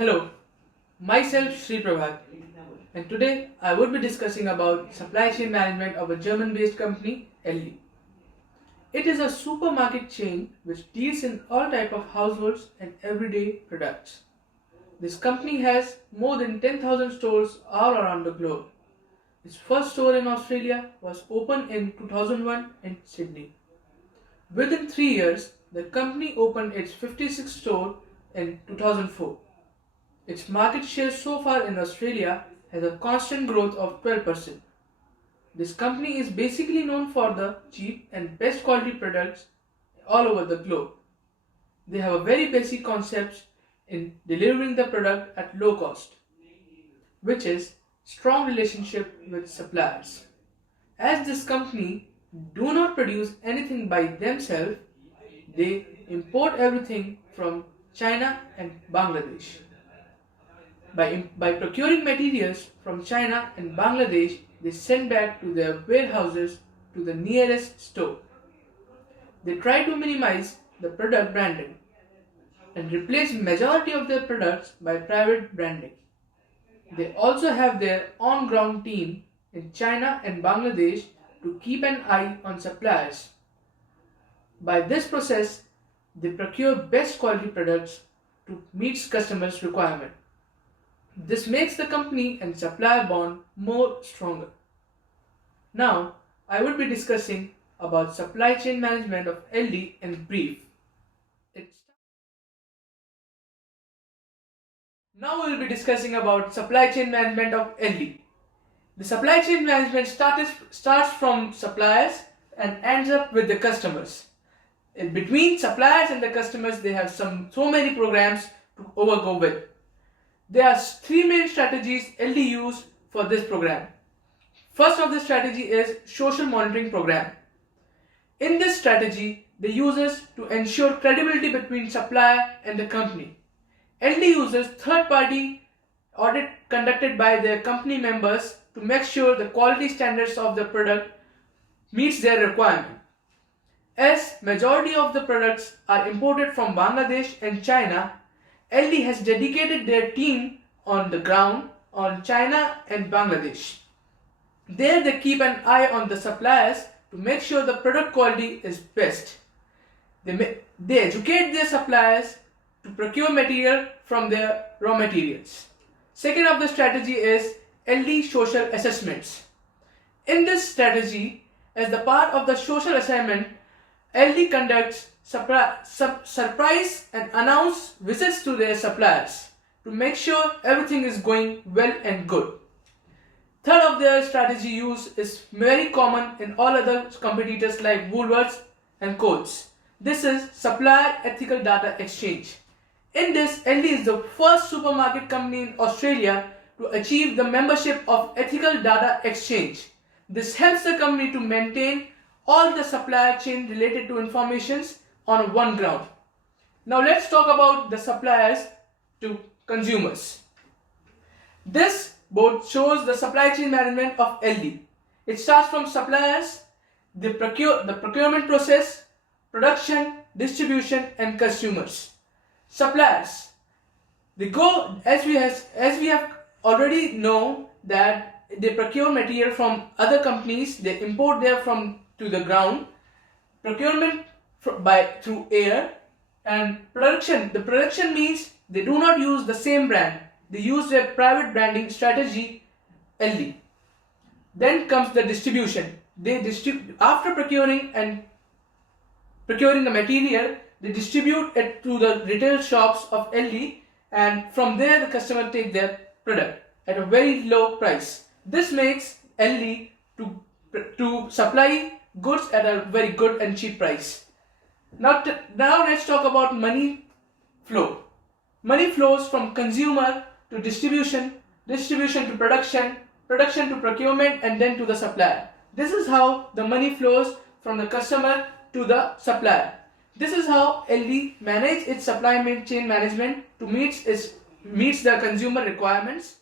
Hello, myself Sri Prabhat, and today I would be discussing about supply chain management of a German-based company, Aldi. It is a supermarket chain which deals in all type of households and everyday products. This company has more than 10,000 stores all around the globe. Its first store in Australia was opened in 2001 in Sydney. Within 3 years, the company opened its 56th store in 2004. Its market share so far in Australia has a constant growth of 12%. This company is basically known for the cheap and best quality products all over the globe. They have a very basic concept in delivering the product at low cost, which is strong relationship with suppliers. As this company do not produce anything by themselves, they import everything from China and Bangladesh. By procuring materials from China and Bangladesh, they send back to their warehouses to the nearest store. They try to minimize the product branding and replace majority of their products by private branding. They also have their on-ground team in China and Bangladesh to keep an eye on suppliers. By this process, they procure best quality products to meet customers' requirement. This makes the company and supplier bond more stronger. Now, I will be discussing about supply chain management of Aldi in brief. Now we will be discussing about supply chain management of Aldi. The supply chain management starts from suppliers and ends up with the customers. In between suppliers and the customers, they have so many programs to overgo with. There are three main strategies Aldi use for this program. First of the strategy is social monitoring program. In this strategy, the uses to ensure credibility between supplier and the company. Aldi uses third-party audit conducted by their company members to make sure the quality standards of the product meets their requirement. As majority of the products are imported from Bangladesh and China, Aldi has dedicated their team on the ground on China and Bangladesh. There they keep an eye on the suppliers to make sure the product quality is best. They educate their suppliers to procure material from their raw materials. Second of the strategy is Aldi social assessments. In this strategy, as the part of the social assignment, Aldi conducts surprise and announce visits to their suppliers to make sure everything is going well and good. Third of their strategy use is very common in all other competitors like Woolworths and Coles. This is supplier ethical data exchange. In this, Aldi is the first supermarket company in Australia to achieve the membership of ethical data exchange. This helps the company to maintain all the supply chain related to informations on one ground. Now let's talk about the suppliers to consumers. This board shows the supply chain management of Aldi. It starts from suppliers, the procurement process, production, distribution and consumers. Suppliers, they go as we have already know that they procure material from other companies, they import there from to the ground, procurement through air, and production. The production means they do not use the same brand, they use their private branding strategy, Aldi. Then comes the distribution. They distribute after procuring the material, they distribute it to the retail shops of Aldi, and from there the customer take their product at a very low price. This makes Aldi to supply goods at a very good and cheap price. Now let's talk about money flow. Money flows from consumer to distribution, distribution to production, production to procurement, and then to the supplier. This is how the money flows from the customer to the supplier. This is how Aldi manage its supply chain management to meets the consumer requirements.